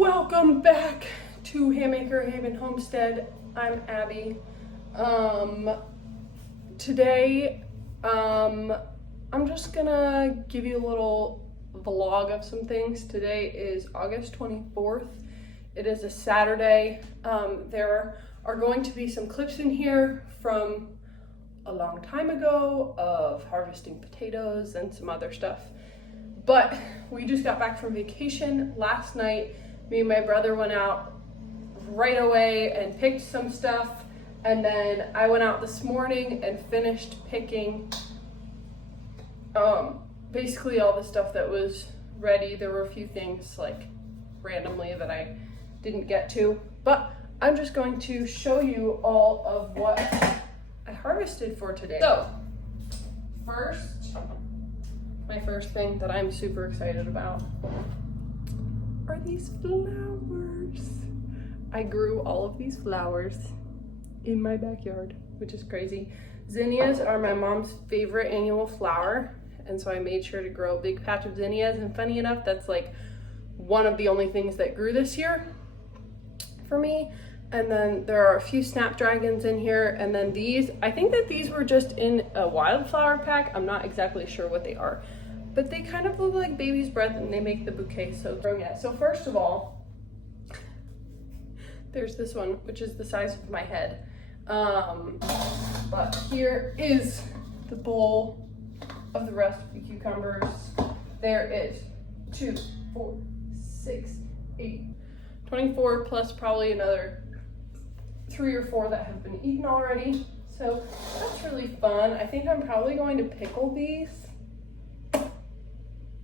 Welcome back to Haymaker Haven Homestead. I'm Abby. Today, I'm just gonna give you a little vlog of some things. Today is August 24th. It is a Saturday. There are going to be some clips in here from a long time ago of harvesting potatoes and some other stuff. But we just got back from vacation last night. Me and my brother went out right away and picked some stuff. And then I went out this morning and finished picking basically all the stuff that was ready. There were a few things like randomly that I didn't get to, but I'm just going to show you all of what I harvested for today. So my first thing that I'm super excited about are these flowers. I grew all of these flowers in my backyard, which is crazy. Zinnias are my mom's favorite annual flower, and so I made sure to grow a big patch of zinnias, and funny enough, that's like one of the only things that grew this year for me. And then there are a few snapdragons in here, and then these, I think that these were just in a wildflower pack. I'm not exactly sure what they are, but they kind of look like baby's breath and they make the bouquet so strong. So first of all, there's this one, which is the size of my head. But here is the bowl of the rest of the cucumbers. There is 2, 4, 6, 8, 24 plus probably another 3 or 4 that have been eaten already. So that's really fun. I think I'm probably going to pickle these.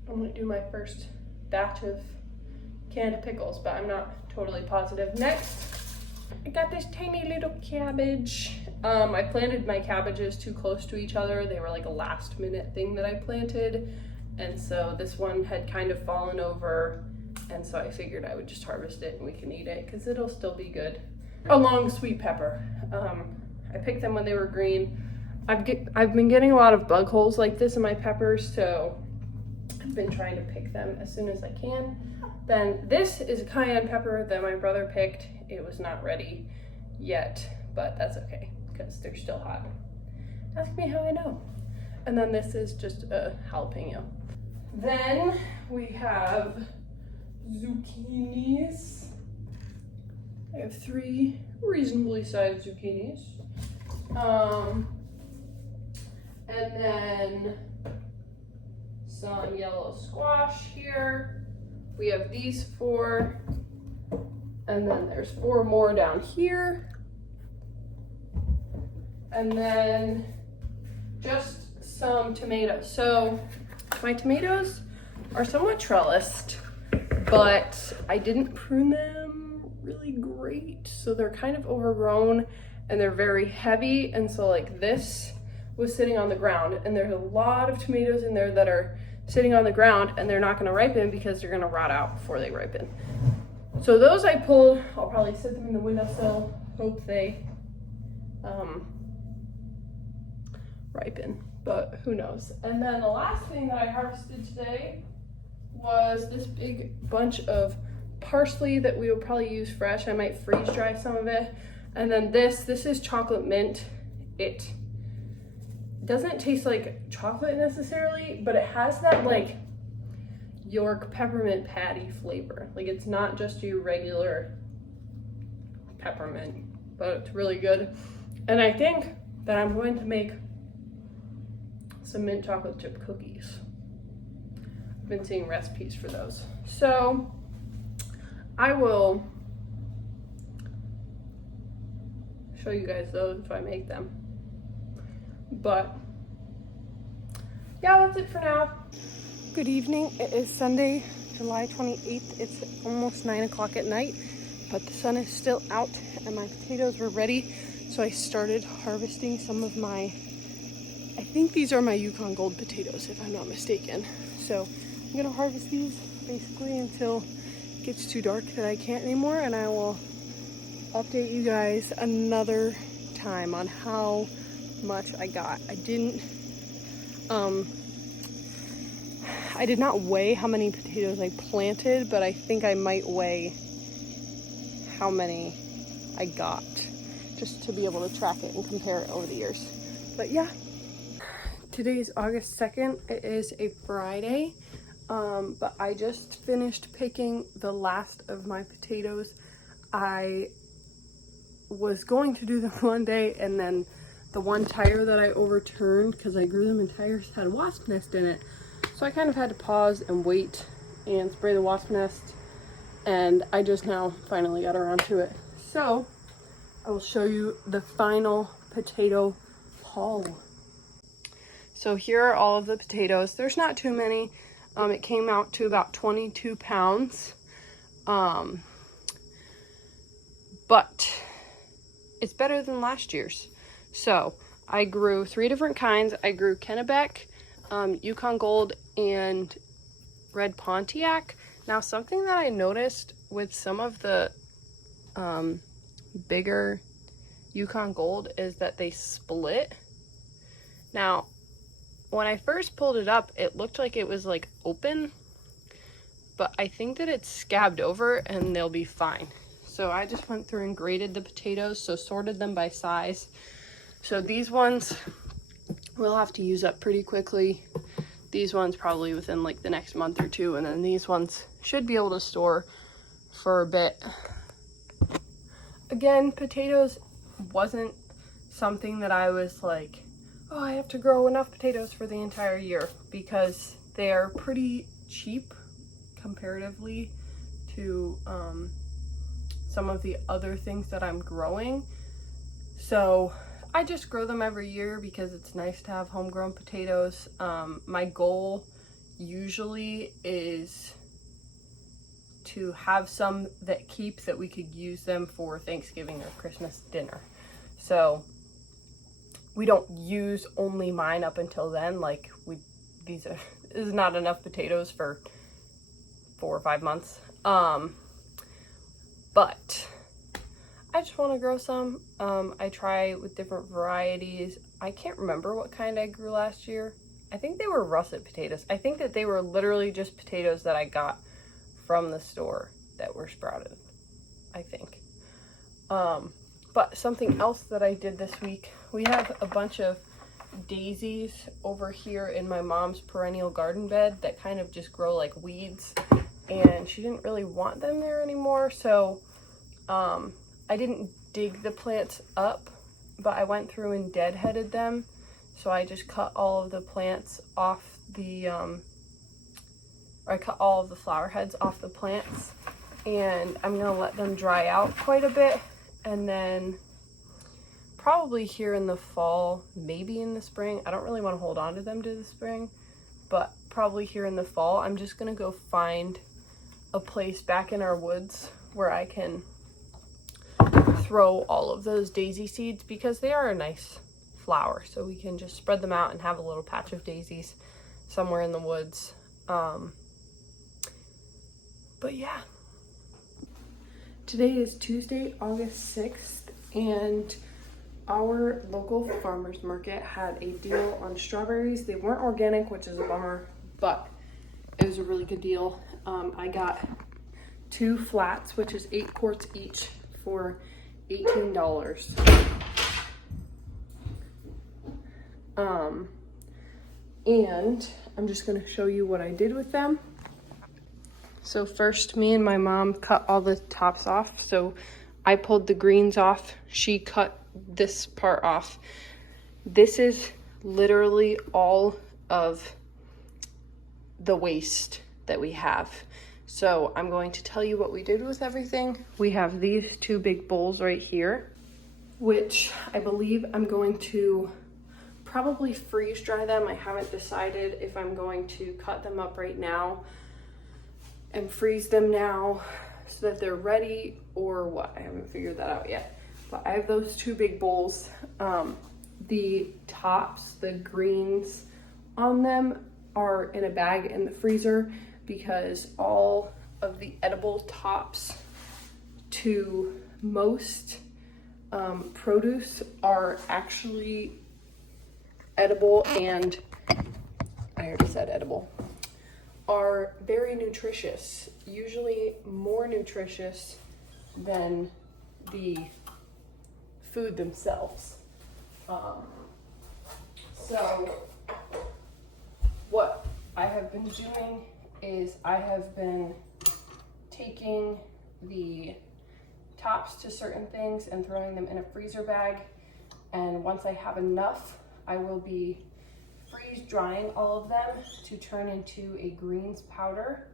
I'm gonna do my first batch of canned pickles, but I'm not totally positive. Next, I got this tiny little cabbage. I planted my cabbages too close to each other. They were like a last minute thing that I planted. And so this one had kind of fallen over. And so I figured I would just harvest it and we can eat it because it'll still be good. A long sweet pepper. I picked them when they were green. I've been getting a lot of bug holes like this in my peppers, so I've been trying to pick them as soon as I can. Then this is a cayenne pepper that my brother picked. It was not ready yet, but that's okay because they're still hot. Ask me how I know. And then this is just a jalapeno. Then we have zucchinis. I have 3 reasonably sized zucchinis. And then some yellow squash here. We have these 4. And then there's 4 more down here. And then just some tomatoes. So my tomatoes are somewhat trellised, but I didn't prune them really great. So they're kind of overgrown and they're very heavy. And so like this was sitting on the ground, and there's a lot of tomatoes in there that are sitting on the ground and they're not gonna ripen because they're gonna rot out before they ripen. So those I pulled. I'll probably set them in the windowsill, hope they ripen, but who knows. And then the last thing that I harvested today was this big bunch of parsley that we will probably use fresh. I might freeze dry some of it. And then this is chocolate mint. It doesn't taste like chocolate necessarily, but it has that like York peppermint patty flavor. Like it's not just your regular peppermint, but it's really good. And I think that I'm going to make some mint chocolate chip cookies. I've been seeing recipes for those. So I will show you guys those if I make them. But yeah, that's it for now. Good evening. It is Sunday, July 28th. It's almost 9 o'clock at night, but the sun is still out and my potatoes were ready. So I started harvesting some of my, I think these are my Yukon Gold potatoes if I'm not mistaken. So I'm gonna harvest these basically until it gets too dark that I can't anymore, and I will update you guys another time on how much I got. I did not weigh how many potatoes I planted, but I think I might weigh how many I got, just to be able to track it and compare it over the years. But yeah, today is August 2nd. It is a Friday, but I just finished picking the last of my potatoes. I was going to do them one day, and then the one tire that I overturned, because I grew them in tires, had a wasp nest in it. So I kind of had to pause and wait and spray the wasp nest, and I just now finally got around to it. So I will show you the final potato haul. So here are all of the potatoes. There's not too many. It came out to about 22 pounds. But it's better than last year's. So I grew 3 different kinds. I grew Kennebec, Yukon Gold, and Red Pontiac. Now, something that I noticed with some of the bigger Yukon Gold is that they split. Now, when I first pulled it up, it looked like it was like open, but I think that it's scabbed over and they'll be fine. So I just went through and graded the potatoes, so sorted them by size. So these ones we'll have to use up pretty quickly. These ones probably within like the next month or two, and then these ones should be able to store for a bit. Again, potatoes wasn't something that I was like, oh, I have to grow enough potatoes for the entire year, because they're pretty cheap comparatively to some of the other things that I'm growing. So I just grow them every year because it's nice to have homegrown potatoes. My goal usually is to have some that keep, that we could use them for Thanksgiving or Christmas dinner. So we don't use only mine up until then. Like this is not enough potatoes for 4 or 5 months. But I just want to grow some. I try with different varieties. I can't remember what kind I grew last year. I think they were russet potatoes. I think that they were literally just potatoes that I got from the store that were sprouted, I think. But something else that I did this week, we have a bunch of daisies over here in my mom's perennial garden bed that kind of just grow like weeds, and she didn't really want them there anymore. So I didn't dig the plants up, but I went through and deadheaded them. So I just cut all of the plants off the, I cut all of the flower heads off the plants, and I'm gonna let them dry out quite a bit, and then probably here in the fall, maybe in the spring, I don't really want to hold on to them to the spring, but probably here in the fall, I'm just gonna go find a place back in our woods where I can throw all of those daisy seeds, because they are a nice flower, so we can just spread them out and have a little patch of daisies somewhere in the woods. But yeah, today is Tuesday, August 6th, and our local farmers market had a deal on strawberries. They weren't organic, which is a bummer, but it was a really good deal. I got 2 flats, which is 8 quarts each, for $18. And I'm just gonna show you what I did with them. So first, me and my mom cut all the tops off. So I pulled the greens off, she cut this part off. This is literally all of the waste that we have. So I'm going to tell you what we did with everything. We have these 2 big bowls right here, which I believe I'm going to probably freeze dry them. I haven't decided if I'm going to cut them up right now and freeze them now so that they're ready or what. I haven't figured that out yet. But I have those 2 big bowls. The tops, the greens on them, are in a bag in the freezer, because all of the edible tops to most produce are actually edible, and I already said edible, are very nutritious, usually more nutritious than the food themselves. So what I have been doing is I have been taking the tops to certain things and throwing them in a freezer bag, and once I have enough, I will be freeze drying all of them to turn into a greens powder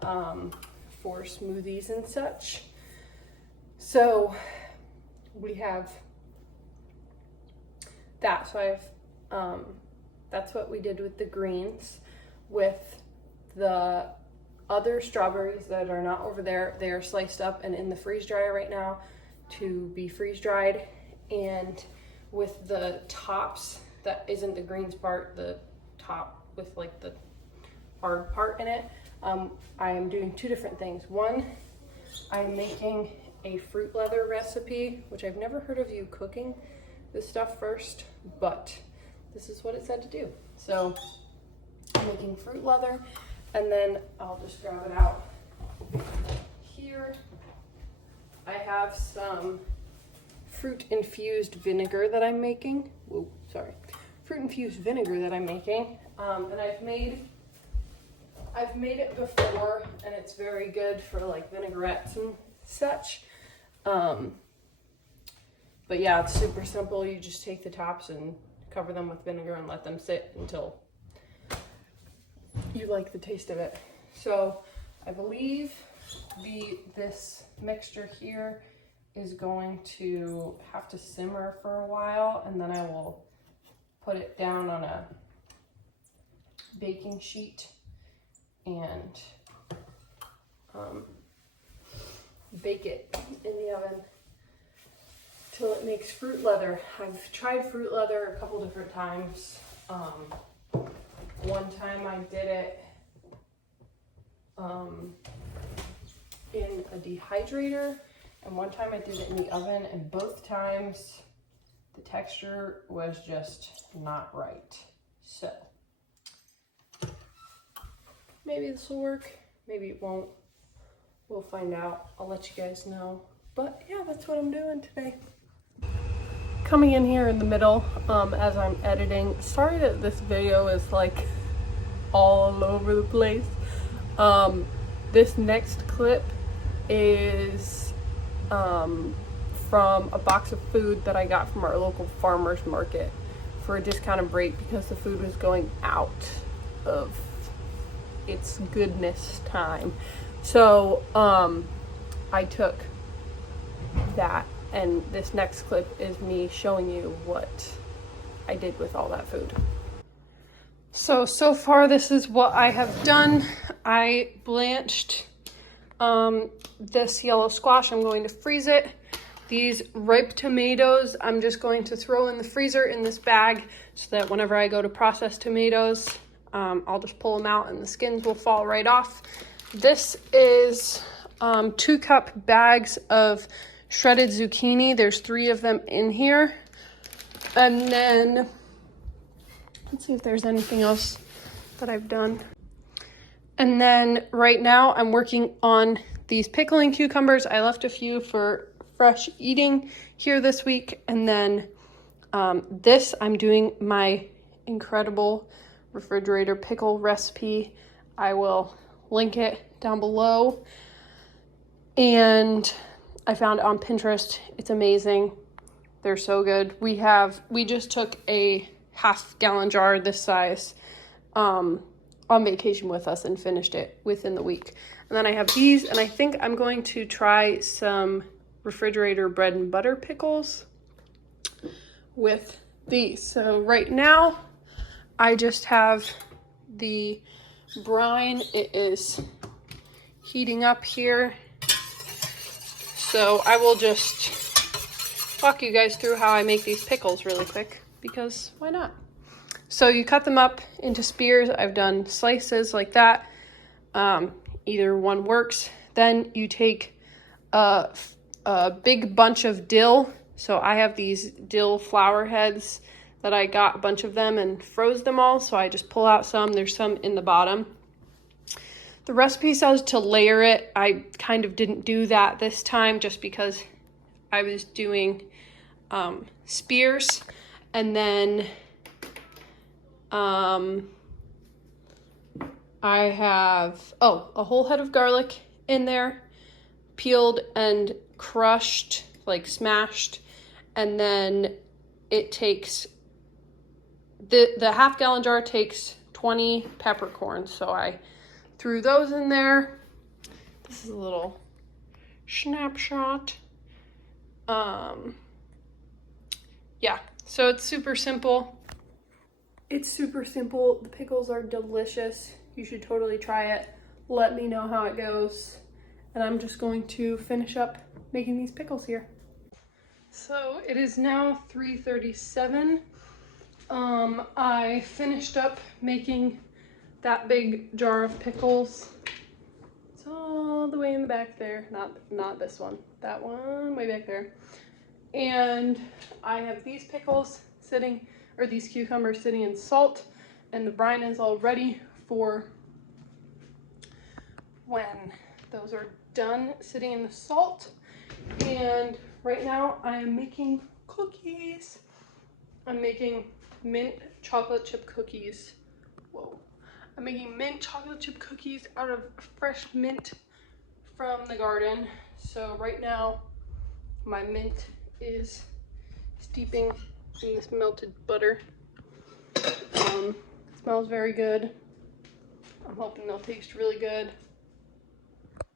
for smoothies and such. So we have that. So I have that's what we did with the greens. With the other strawberries that are not over there, they are sliced up and in the freeze dryer right now to be freeze dried. And with the tops, that isn't the greens part, the top with like the hard part in it, I am doing two different things. One, I'm making a fruit leather recipe, which I've never heard of you cooking this stuff first, but this is what it said to do. So I'm making fruit leather, and then I'll just grab it out here. I have some fruit infused vinegar that I'm making. Whoa, sorry. Fruit infused vinegar that I'm making. And I've made it before, and it's very good for like vinaigrettes and such. But yeah, it's super simple. You just take the tops and cover them with vinegar and let them sit until you like the taste of it. So I believe this mixture here is going to have to simmer for a while, and then I will put it down on a baking sheet and bake it in the oven till it makes fruit leather. I've tried fruit leather a couple different times. One time I did it in a dehydrator, and one time I did it in the oven, and both times the texture was just not right. So maybe this will work, maybe it won't. We'll find out. I'll let you guys know. But yeah, that's what I'm doing today. Coming in here in the middle as I'm editing. Sorry that this video is like all over the place. This next clip is from a box of food that I got from our local farmer's market for a discounted rate because the food was going out of its goodness time. So I took that, and this next clip is me showing you what I did with all that food. So far this is what I have done. I blanched this yellow squash. I'm going to freeze it. These ripe tomatoes, I'm just going to throw in the freezer in this bag so that whenever I go to process tomatoes, I'll just pull them out and the skins will fall right off. This is 2-cup bags of shredded zucchini. There's 3 of them in here. And then, let's see if there's anything else that I've done. And then right now I'm working on these pickling cucumbers. I left a few for fresh eating here this week. And then this, I'm doing my incredible refrigerator pickle recipe. I will link it down below. And I found it on Pinterest. It's amazing. They're so good. We just took a half-gallon jar this size on vacation with us and finished it within the week. And then I have these, and I think I'm going to try some refrigerator bread and butter pickles with these. So right now I just have the brine. It is heating up here. So I will just walk you guys through how I make these pickles really quick, because why not? So you cut them up into spears. I've done slices like that. Either one works. Then you take a big bunch of dill. So I have these dill flower heads that I got a bunch of them and froze them all. So I just pull out some. There's some in the bottom. The recipe says to layer it. I kind of didn't do that this time just because I was doing spears, and then I have, a whole head of garlic in there, peeled and crushed, like smashed, and then it takes, the half-gallon jar takes 20 peppercorns, so I threw those in there. This is a little snapshot. Yeah, so it's super simple. It's super simple. The pickles are delicious. You should totally try it. Let me know how it goes. And I'm just going to finish up making these pickles here. So it is now 3:37. I finished up making that big jar of pickles. It's all the way in the back there. Not this one. That one way back there. And I have these pickles sitting, or these cucumbers sitting in salt, and the brine is all ready for when those are done sitting in the salt. And right now I am making cookies. I'm making mint chocolate chip cookies. Whoa. I'm making mint chocolate chip cookies out of fresh mint from the garden. So right now my mint is steeping in this melted butter. Smells very good. I'm hoping they'll taste really good.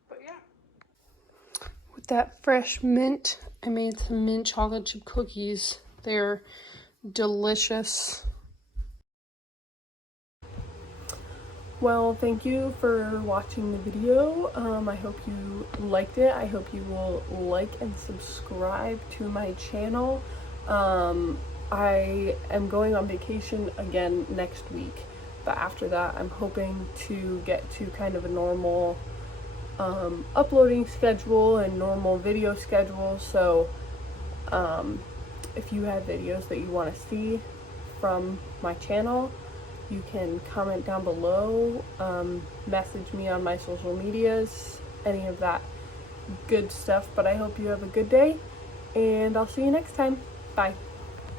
But yeah. With that fresh mint, I made some mint chocolate chip cookies. They're delicious. Well, thank you for watching the video. I hope you liked it. I hope you will like and subscribe to my channel. I am going on vacation again next week, but after that I'm hoping to get to kind of a normal uploading schedule and normal video schedule. So if you have videos that you want to see from my channel, you can comment down below, message me on my social medias, any of that good stuff. But I hope you have a good day, and I'll see you next time. Bye.